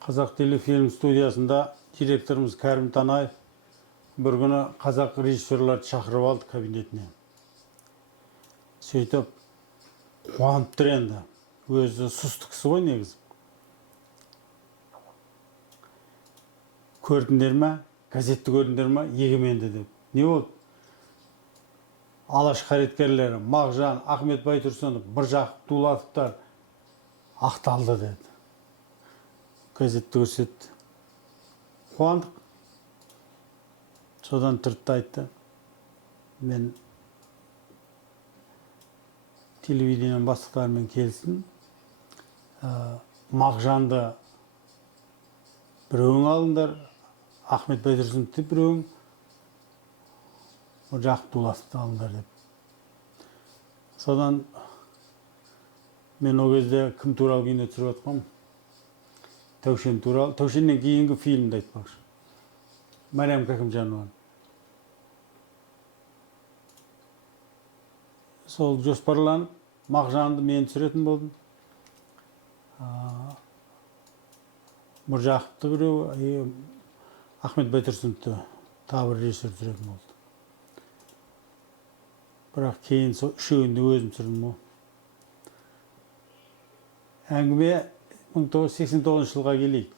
Қазақ телефильм студиясында директорымыз Кәрім Танаев бір күні қазақ режиссерларды шақырып алды кабинетіне. Сөйтіп қуанып тұр енді. Өзі сұсты кісі ғой негізі. Көрдіңдер ме? Газетті көрдіңдер ме? Егеменді деп. Не болды? Алаш қайраткерлері Мағжан, Ахмет Байтұрсынов, Міржақып Дулатовтар ақталды деді. Газетті көрсетті. Қуандық. Содан тұрды айтты. Мен телевидениенің бастықтарымен келсін. Мағжанды біреуің алыңдар, Ахмет Байтұрсыновты біреуің, Міржақып Дулатовты алыңдар деп. Содан мен о кезде кім туралы кино түсіріп жатқам? Тәушен туралы. Тәушеннен кейінгі фильмді айтпақшы. Мәриям Кәкімжанова. Сол жоспарланып, Мағжанды мен түсіретін болдым. Міржақыпты біреу, Ахмет Байтұрсыновты тағы бір режиссер түсіретін болды. Бірақ кейін сол үшеуінде өзім түсірдім ғой. Әңгіме 1989 жылға келейік.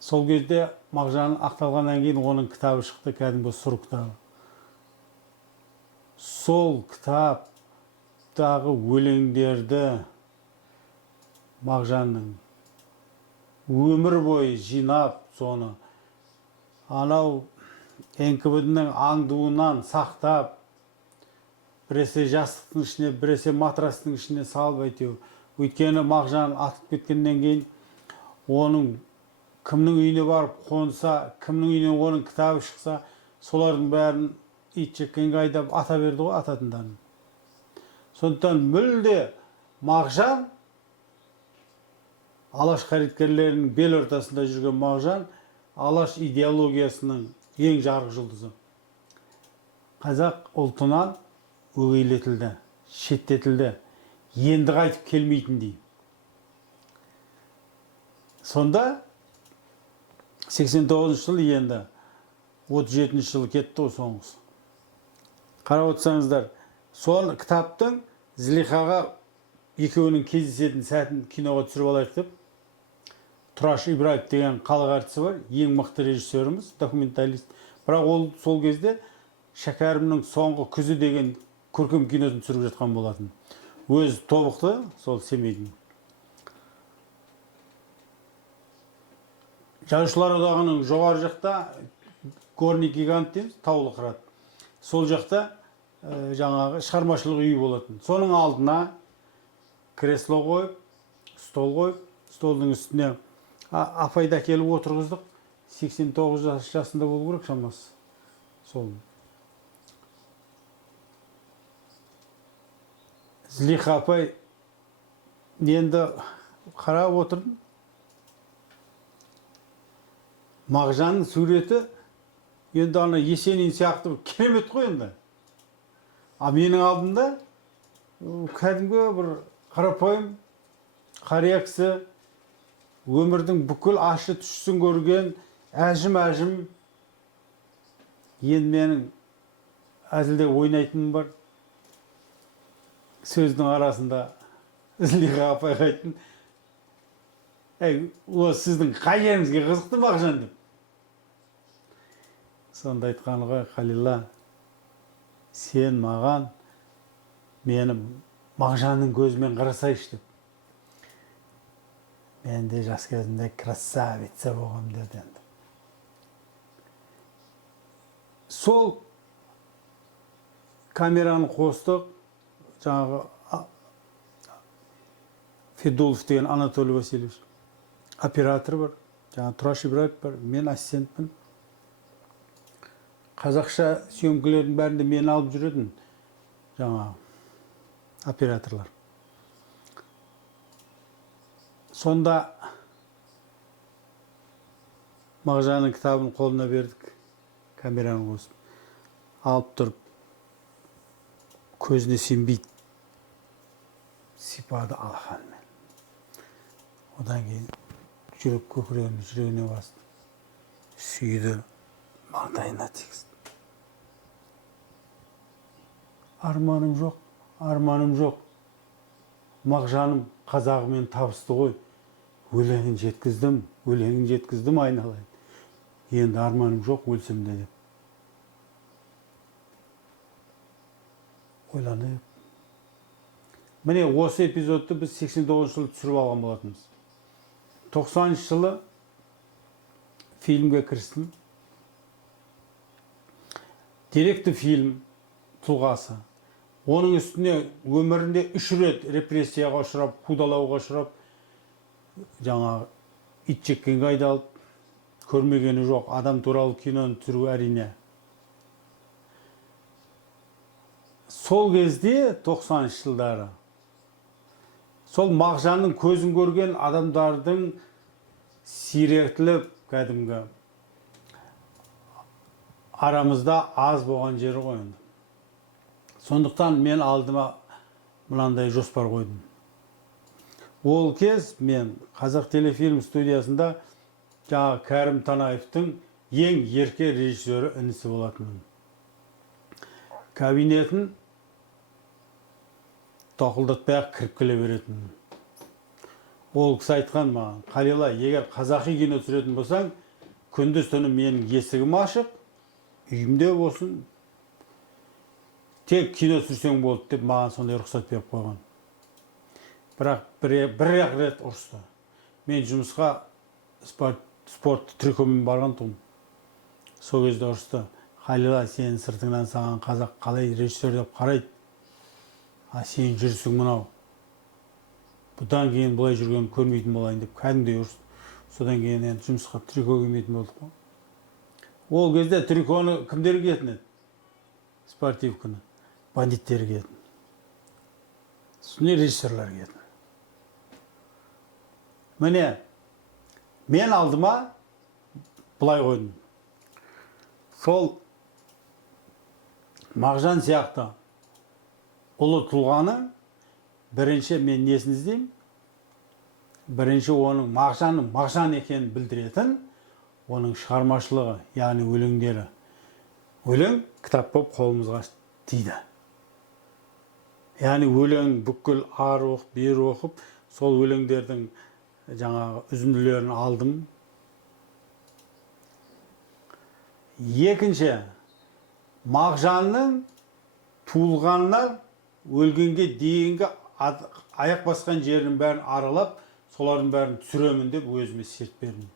Сол кезде Мағжан ақталғаннан кейін оның кітабы шықты, кәдімгі сұр кітабы. Сол кітаптағы өлеңдерді Мағжанның өмір бойы жинап, соны анау НКВД-ның аңдуынан сақтап, біресе жастықтың ішіне, біресе матрастың ішіне салып әйтеу. Өйткені Мағжан атып кеткеннен кейін оның кімнің үйіне барып қонса, кімнің үйінен оның кітабы шықса, солардың бәрін ит жеккенге айдап ата берді ғой ататындарын. Сондықтан мүлде Мағжан, алаш қайраткерлерінің бел ортасында жүрген Мағжан, алаш идеологиясының ең жарық жұлдызы. Қазақ ұлтынан өгейлетілді, шеттетілді, енді қайтып келмейтіндей. Сонда 89 жылы енді 37 жылы кетті ғой соңғысы. Қарап отырсаңыздар, сол кітаптың Злихаға екеуінің кездесетін сәтін киноға түсіріп алайық деп, Тұраш Ибраев деген халық әртісі бар, ең мықты режиссеріміз, документалист. Бірақ ол сол кезде Шәкәрімнің соңғы күзі деген көркем киносын түсіріп жатқан болатын. Өз тобықты, сол Семейдің. Жазушылар одағының жоғары жақта Горный гигант дейміз, таулы қырат. Сол жақта жаңағы шығармашылық үйі болатын. Соның алдына кресло қойып, стол қойып, столдың үстіне апайды әкеліп отырғыздық. 89 жасында болу керек шамасы. Сол. Злиха апай енді қарап отырдым. Мағжанның суреті енді ана Есенин сияқты керемет қой енді. А менің алдымда кәдімгі бір қарапайым қария кісі, өмірдің бүкіл ашы түссін көрген әжім-әжім. Енді менің әзілде ойнайтыным бар. Сөздің арасында Злиха апайға айттым: "О, сіздің қай жеріңізге қызықты Мағжан?" деп. Сонда айтқаны ғой: "Қалила, сен маған мені Мағжанның көзімен қарасайшы" деп. Мен де жас кезімде красавица болғам деді енді. Сол камераны қостық. Жаңағы Федулов деген Анатолий Васильевич оператор бар, жаңағы Тұраш Ибраев бар, мен ассистентпін. Қазақша съемкілердің бәрінде мені алып жүретін жаңағы операторлар. Сонда Мағжанның кітабын қолына бердік, камераны қосып. Алып тұрып, көзіне сенбейді. Сипады алақанымен. Одан кейін жүрек көкірегімді жүрегіне басты. Сүйді, маңдайына тигізді. Арманым жоқ. Мағжаным қазағымен табысты ғой. Өлеңін жеткіздім айналайын. Енді арманым жоқ, өлсем де деп. Ойланып. Міне осы эпизодты біз 89 жылы түсіріп алған болатынбыз. 90 жылы фильмге кірістім. Деректі фильм тұлғасы. Оның үстіне өмірінде 3 рет репрессияға ұшырап, қудалауға ұшырап, жаңа ит жеккенге айдалып, көрмегені жоқ адам туралы киноны түсіру әрине. Сол кезде 90 жылдары сол Мағжанның көзін көрген адамдардың сиректіліп кәдімгі арамызда аз болған жері қойынды. Сондықтан мен алдыма мынандай жоспар қойдым. Ол кез мен Қазақ телефильм студиясында жаңа Кәрім Танаевтың ең ерке режиссері інісі болатынмын. Кабинетін тоқылдатпай-ақ кіріп келе беретінмін. Ол кісі айтқан маған, Қалила, егер қазақи кино түсіретін болсаң, күндіз түні менің есігім ашық, үйімде болсын, тек кино түсірсең болды деп маған сондай рұқсат беріп қойған. Бірақ бір-ақ рет ұрысты. Мен жұмысқа спорт трикомен барған тұғым. Сол кезде ұрысты. Қалила, сенің сыртыңнан саған қазақ қалай режиссер деп қарайды. А сен жүрсің мынау. Бұдан кейін бұлай жүрген көрмейтін болайын деп кәдімгідей ұрысты. Содан кейін енді жұмысқа трико кимейтін болдық қой. Ол кезде триконы кімдер киетін еді? Спортивканы. Бандиттер киетін. Сосын режиссерлер киетін. Міне, мен алдыма бұлай қойдым. Сол Мағжан сияқты ұлы тұлғаны бірінші мен несін іздеймін? Бірінші оның Мағжан екенін білдіретін оның шығармашылығы, яғни өлеңдері. Өлең кітап болып қолымызға тиді. Яғни өлең бүкіл ар оқып, бер оқып, сол өлеңдердің жаңағы үзінділерін алдым. Екінші, Мағжанның туылғаннан өлгенге дейінгі аяқ басқан жерінің бәрін аралап, солардың бәрін түсіремін деп өзіме серт бердім.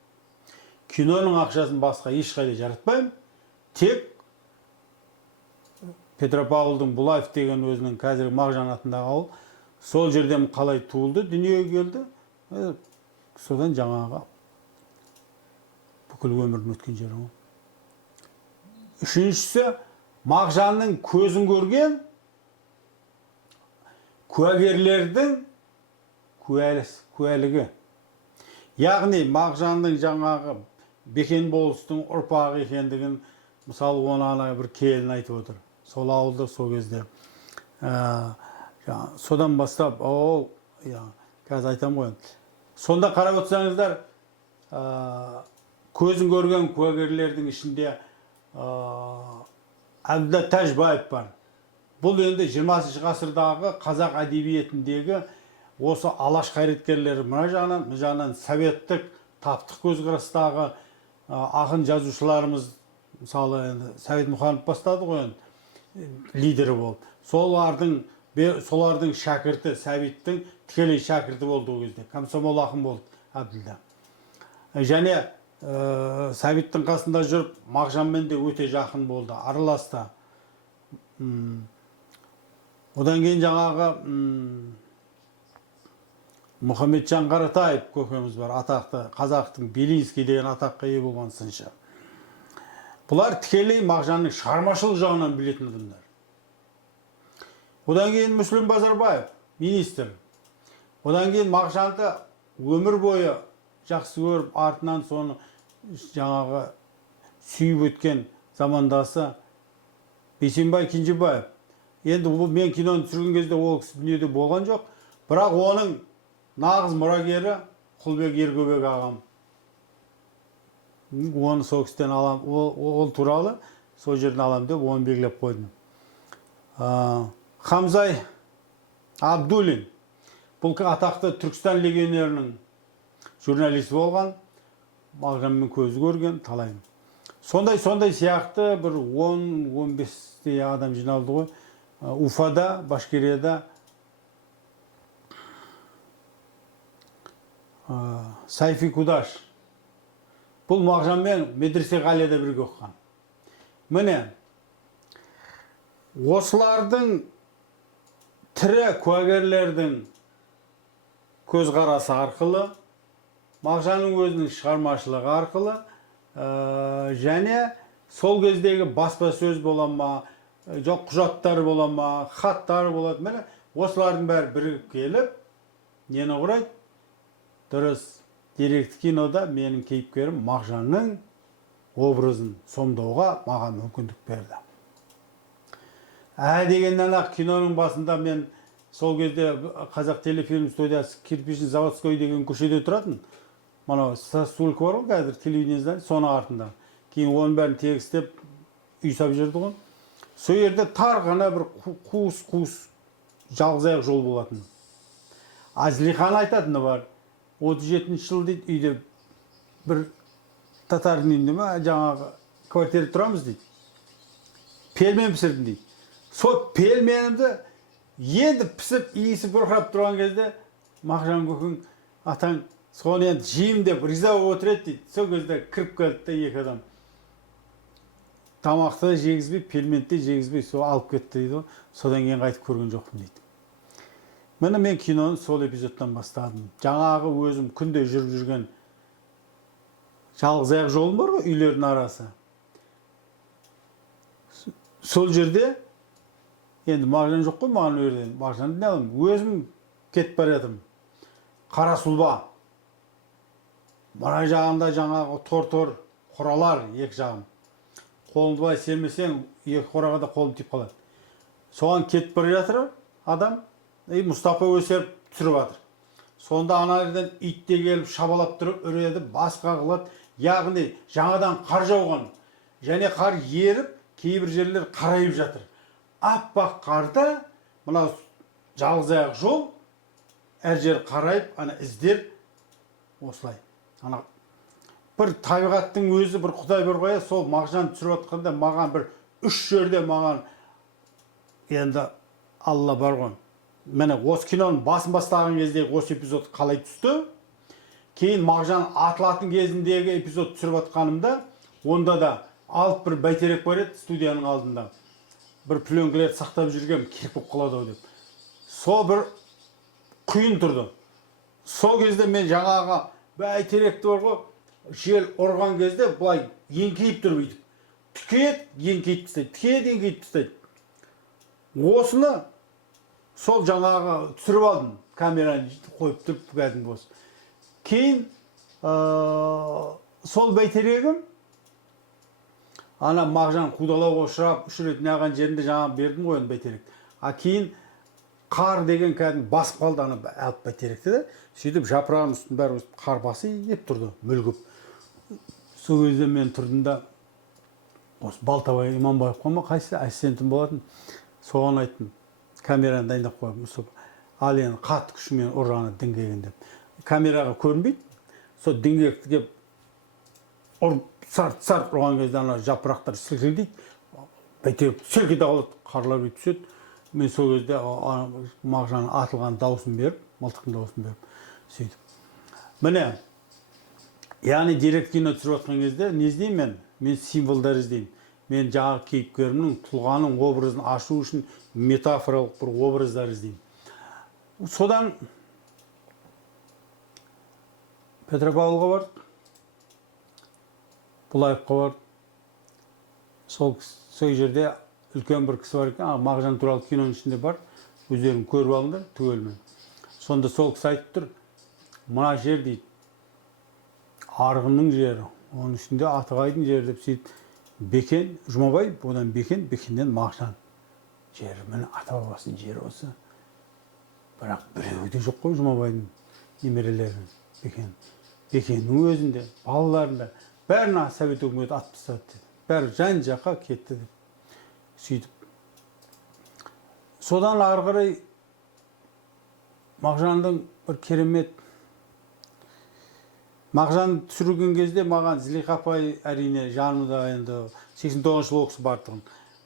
Киноның ақшасын басқа ешқайда жаратпаймын. Тек Петропавлдың Булаев деген өзінің қазіргі Мағжан атындағы ауыл, сол жерден қалай туылды, дүниеге келді. Содан жаңағы бүкіл өмірін өткен жері. Үшіншісі, Мағжанның көзін көрген куәгерлердің куәлігі. Яғни Мағжанның жаңағы Бекен болыстың ұрпағы екендігін, мысалы оны бір келін айтып отыр. Сол ауылда сол кезде. Содан бастап, қазір айтам ғой. Сонда қарап отырсаңыздар, көзін көрген куәгерлердің ішінде Әбділда Тәжбаев бар. Бұл енді 20 ғасырдағы қазақ әдебиетіндегі осы алаш қайраткерлері мына жағынан советтік таптық көзқарастағы ақын жазушыларымыз, мысалы Совет Мұханов бастады ғой, лидері болып. Солардың шәкірті, Сәбиттің тікелей шәкірті болды ол кезде. Комсомол ақын болды Әбділда. Және Сәбиттің қасында жүріп, Мағжанмен де өте жақын болды, араласты. Одан кейін жаңағы Мұхамеджан Қаратаев көкеміз бар, атақты қазақтың Белинский деген атаққа ие болған сыншы. Бұлар тікелей Мағжанның шығармашылық жағынан білетін адамдар. Одан кейін Мүслім Базарбаев, министр. Одан кейін Мағжанды өмір бойы жақсы көріп, артынан соны жаңағы сүйіп өткен замандасы Бейсенбай Кенжебаев. Енді мен киноны түсірген кезде ол кісі дүниеде болған жоқ, бірақ оның нағыз мұрагері Құлбек Ергөбек ағам Оны сол кісіден алам, ол туралы сол жерден алам деп оны белгілеп қойдым. Хамзай Абдуллин. Бұл атақты Түркістан легионерінің журналисті болған, Мағжанмен көзі көрген, талайын. Сондай сияқты бір 10-15 адам жиналды ғой. Уфада, Башкирияда Сайфи Кудаш. Бұл Мағжанмен медресе ғалияда бірге оқыған. Міне, осылардың тірі куәгерлердің көзқарасы арқылы, Мағжанның өзінің шығармашылығы арқылы, және сол кездегі баспасөз бола ма, жоқ құжаттары бола ма, хаттары болады. Міне, осылардың бәрі бірігіп келіп, нені құрайды? Дұрыс, деректі кинода менің кейіпкерім Мағжанның образын сомдауға маған мүмкіндік берді. Дегеннен ақ киноның басында мен сол кезде Қазақ телефильм студиясы Кирпичный заводской деген көшеде тұратын. Мана стулька бар ғой қазір телевидениеде, соның артында. Кейін оның бәрін тегістеп үй салып жүрді ғой. Сол жерде тар ғана бір қуыс жалғыз аяқ жол болатын. Азлихан айтатыны бар. 37-ші жыл дейді, үйде бір татардың үйінде ма, жаңағы квартира тұрамыз дейді. Пельмен пісірдім дейді. Сол пельменімді енді пісіп, иісі бұрқырап тұрған кезде Мағжан көкең атаң соны енді жеймін деп риза болып отырады дейді. Сол кезде кіріп келді де екі адам. Тамақты жегізбей, пельменді жегізбей, сол алып кетті дейді. Содан кейін қайтып көрген жоқпын дейді. Міне мен киноны сол эпизодтан бастадым. Жаңағы өзім күнде жүріп жүрген жалғыз аяқ жолым бар ғой, үйлердің арасы. Сол жерде енді Мағжан жоқ қой маған өрден. Мағжанды не аламын? Өзім кетіп бара жатырмын. Қара сұлба. Мына жағында жаңағы тор қоралар екі жағым. Қолыңды былай сермесең, екі қораға да қолым тиіп қалады. Соған кетіп бара жатыр адам. Мұстапа өсеріп түсіріп жатыр. Сонда ана жерден ит те келіп шабалап тұрып үреді, бас қағылады. Яғни жаңадан қар жауған және қар еріп, кейбір жерлер қарайып жатыр. Аппақ қарда мына жалғыз аяқ жол, әр жер қарайып, ана іздер осылай. Ана бір табиғаттың өзі бір Құдай бір қоя, сол Мағжан түсіріп отқанда маған бір үш жерде маған енді Алла бар ғой. Міне осы киноның басын бастаған кездегі осы эпизод қалай түсті? Кейін Мағжан атылатын кезіндегі эпизод түсіріп отқанымда, онда да алып бір бәйтерек бар еді студияның алдында. Бір пленкалерді сақтап жүргем, керек болып қалады ау деп. Сол бір құйын тұрды. Сол кезде мен жаңағы бәйтеректі бар ғой, жел ұрған кезде бұлай еңкейіп тұрып өйтіп. Тікет, еңкейіп тастайды, тікет, еңкейіп тастайды. Осыны сол жаңағы түсіріп алдым, камераны қойып тұрып кәдімгі осы. Кейін сол бәйтерегім ана Мағжан қудалауға ұшырап, үш рет неған жерінде жаңа бердім ғой бәйтерек. Кейін қар деген кәдімгі басып қалды ана алып бәйтеректі де. Сөйтіп жапырағының үстін бәрі қар басы еп тұрды, мүлгіп. Сол кезде мен тұрдым да, осы Балтабай Иманбаев қойма, қайсы ассистентім болатын. Соған айттым, камераны дайындап қойып, ал енді қатты күшімен ұрғаны діңгегін деп. Камераға көрінбейді, сол діңгекті кеп ұрып сарт ұрған кезде ана жапырақтар сілкілдейді, бәйтерек сілкіде қалады, қарлар өйтіп түседі. Мен сол кезде Мағжан атылған дауысын беріп, мылтықтың дауысын беріп, сөйтіп. Міне, яғни деректі кино түсіріп отқан кезде не іздеймін мен? Мен символдар іздеймін. Мен жаңағы кейіпкерімнің тұлғаның образын ашу үшін метафоралық бір образдар іздеймін. Содан Петропавлға бардық, Бұлаевқа бардық. Сол жерде үлкен бір кісі бар екен, Мағжан туралы киноның ішінде бар, өздерің көріп алыңдар түгелімен. Сонда сол кісі айтып тұр, мына жер дейді, Арғынның жері, оның ішінде Атығайдың жері деп сөйтіп, Бекен, Жұмабай, одан Бекен, Бекеннен Мағжан жері, міне ата-бабасының жері осы. Бірақ біреуі де жоқ қой Жұмабайдың немерелерінің, Бекеннің өзінде, балаларында бәрін совет өкіметі атып тастады деді. Бәрі жан жаққа кетті деп. Сөйтіп. Содан ары қарай Мағжанның бір керемет. Мағжан түсірген кезде маған Зілиха апай әрине жанымда енді 89 жыл оқысы бардығын.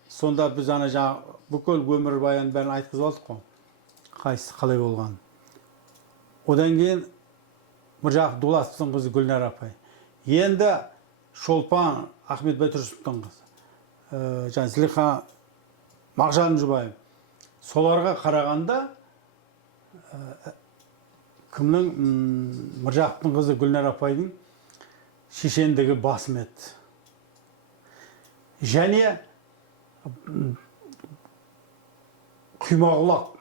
Сонда біз ана жаңа бүкіл өмір баянын бәрін айтқызып алдық қой. Қайсысы қалай болған. Одан кейін Міржақып Дулатовтың қызы Гүлнар апай. Енді Шолпан Ахмет Байтұрсыновтың қызы. Жаңа Зілиха Мағжан жұбайым. Соларға қарағанда кімнің Міржақыптың қызы Гүлнар апайдың шешендігі басым еді. Және құймағұлақ.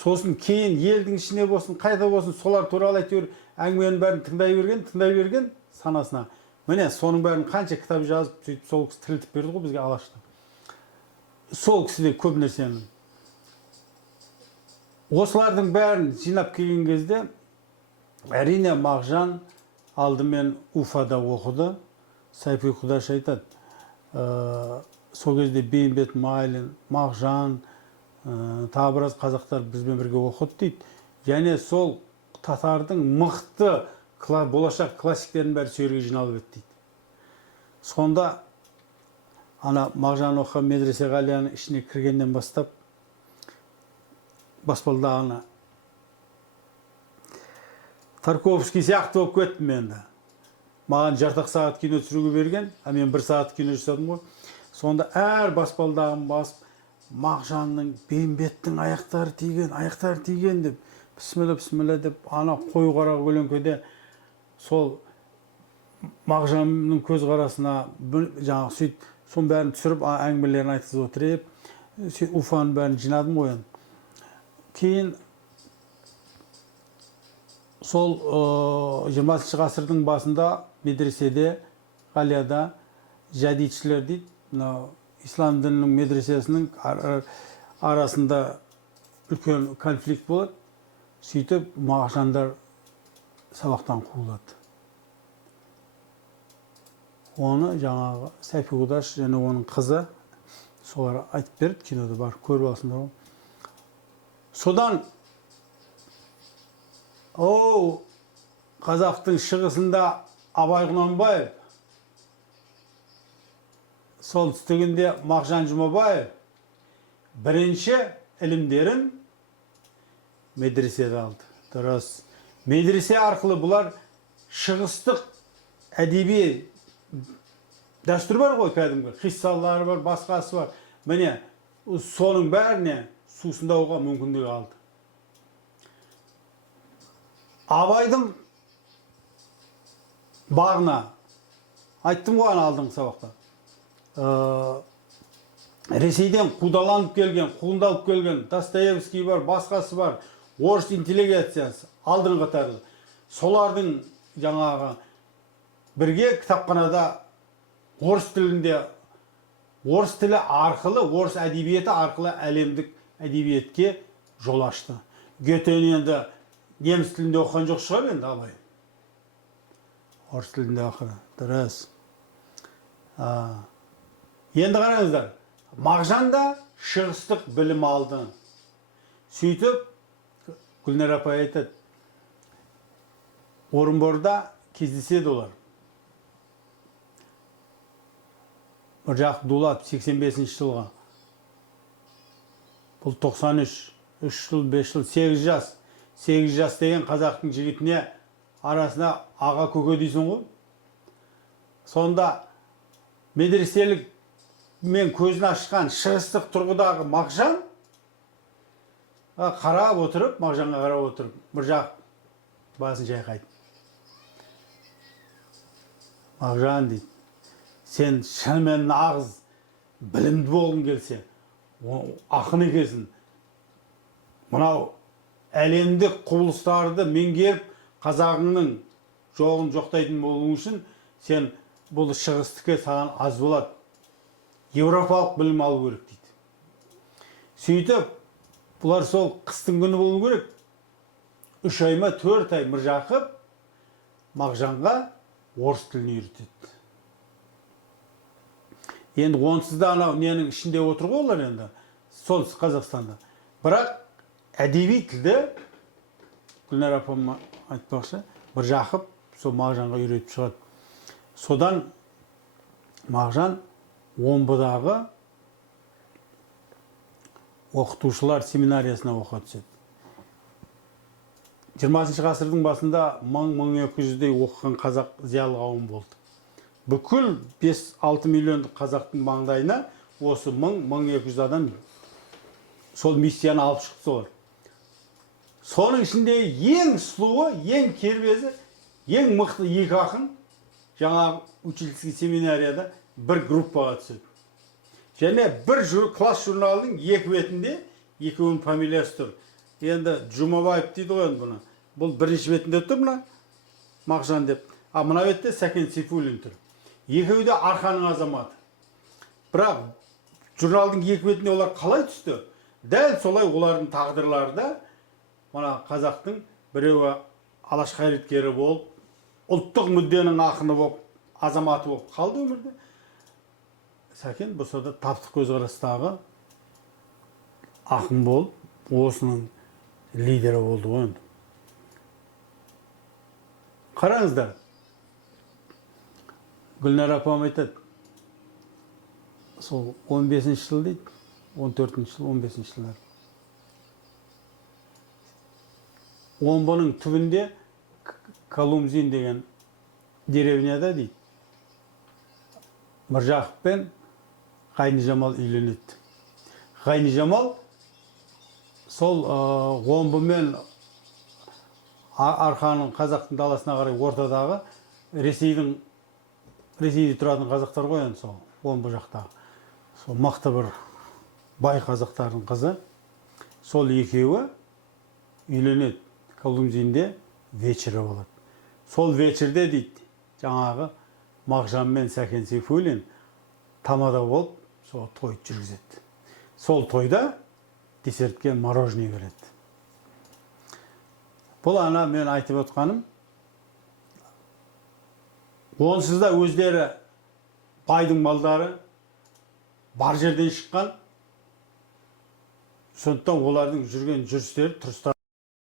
Сосын кейін елдің ішіне болсын, қайда болсын, солар туралы әйтеуір әңгіменің бәрін тыңдай берген санасына. Міне, соның бәрін қанша кітап жазып, сөйтіп сол кісі тірілтіп берді ғой бізге Алашта. Сол кісіде көп нәрсені. Осылардың бәрін жинап келген кезде, әрине Мағжан алдымен Уфада оқыды. Сайфи Құдаш айтады. Сол кезде Бейімбет Майлин, Мағжан, тағы біраз қазақтар бізбен бірге оқыды дейді. Және сол татардың мықты болашақ классиктерін бәрі сөйерге жиналып еді дейді. Сонда ана Мағжан оқыған медресе ғалияның ішіне кіргеннен бастап баспалдағына Тарковский сияқты болып кеттім енді. Маған жарты сағат кино түсіруге берген, мен 1 сағат кино жасадым ғой. Сонда әр баспалдағын басып, Мағжанның, Бейімбеттің аяқтары тиген деп, бісміллә деп, ана қою қара көлеңкеде сол Мағжанның көз қарасына жаңағы сөйтіп, соның бәрін түсіріп, әңгімелерін айтқызып отырып, Уфаның бәрін жинадым ғой. Кейін сол 20 ғасырдың басында медреседе, ғалияда жәдитшілер дейді, ислам дінінің медресесінің арасында үлкен конфликт болады. Сөйтіп Мағжандар сабақтан қуылады. Оны жаңағы Сайфи Құдаш және оның қызы солар айтып берді, кинода бар, көріп алсыңдар. Содан қазақтың шығысында Абай Құнанбаев, солтүстігінде Мағжан Жұмабаев бірінші ілімдерін медреседе алды. Дұрыс. Медресе арқылы бұлар шығыстық әдеби дәстүр бар ғой, кәдімгі қиссалары бар, басқасы бар. Міне, соның бәріне сусындауға мүмкіндік алды. Абайдың бағына айттым ғой алдыңғы сабақта. Ресейден қудаланып келген, Достоевский бар, басқасы бар, орыс интеллигенциясы алдыңғы қатарлы. Солардың жаңағы бірге кітапханада орыс тілі арқылы, орыс әдебиеті арқылы әлемдік әдебиетке жол ашты. Гетені енді неміс тілінде оқыған жоқ шығар енді Абай. Орыс тілінде оқыды. Дұрыс. Енді қараңыздар, Мағжан да шығыстық білім алды. Сөйтіп, Гүлнар апай айтады, Орынборда кездеседі олар. Міржақып Дулатов 85 жылға. Бұл 93, 3 жыл, 5 жыл, 8 жас. 8 жас деген қазақтың жігітіне арасына аға көке дейсің ғой. Сонда медреселік мен көзін ашқан шығыстық тұрғыдағы Мағжан қарап отырып, Мағжанға қарап отырып, Міржақып басын жайқайды. Мағжан дейді, сен шынымен нағыз білімді болғың келсе, ақын екенсің. Мынау әлемдік құбылыстарды меңгеріп, қазағыңның жоғын жоқтайтын болуың үшін, сен бұл шығыстыққа саған аз болады. Европалық білім алу керек дейді. Сөйтіп, бұлар сол қыстың күні болу керек. 3 ай ма 4 ай Міржақып Мағжанға орыс тілін үйретеді. Енді онсыз да анау ненің ішінде отыр ғой олар енді, солтүстік Қазақстанда. Бірақ әдеби тілді Гүлнар апам айтпақшы, бір жақып сол Мағжанға үйретіп шығады. Содан Мағжан Омбыдағы оқытушылар семинариясына оқуға түседі. 20 ғасырдың басында 1000-1200-дей оқыған қазақ зиялы қауым болды. Бүкіл 5-6 миллиондық қазақтың маңдайына осы 1000-1200 адам сол миссияны алып шықты солар. Соның ішінде ең сұлуы, ең кербезі, ең мықты екі ақын жаңа учительский семинарияда бір группаға түседі. Және бір класс журналының екі бетінде екеуінің фамилиясы тұр. Енді Жұмабаев дейді ғой бұны. Бұл бірінші бетінде тұр мына Мағжан деп. А мына бетте Сәкен Сейфуллин тұр. Екеуі де арқаның азаматы. Бірақ журналдың екі бетіне олар қалай түсті? Дәл солай олардың тағдырлары да мына қазақтың біреуі алаш қайраткері болып, ұлттық мүдденің ақыны болып, азаматы болып қалды өмірде. Сәкен болса да таптық көзқарастағы ақын болып, осының лидері болды ғой енді. Қараңыздар, Гүлнар апам айтады, сол 15-ші жыл дейді, 14-ші жыл, 15-ші жылдар. Омбының түбінде Колумзин деген деревняда дейді, Міржақып пен Ғайнижамал үйленеді. Ғайнижамал сол Омбы мен арқаның қазақтың даласына қарай ортадағы Ресейде тұратын қазақтар ғой енді сол Омбы жақтағы. Сол мықты бір бай қазақтардың қызы. Сол екеуі үйленеді. Колумзинде вечері болады. Сол вечерде дейді, жаңағы Мағжан мен Сәкен Сейфуллин тамада болып, сол той жүргізеді. Сол тойда десертке мороженое береді. Бұл ана мен айтып отқаным, онсыз да өздері байдың малдары бар жерден шыққан, сондықтан олардың жүрген жүрістері, тұрыстары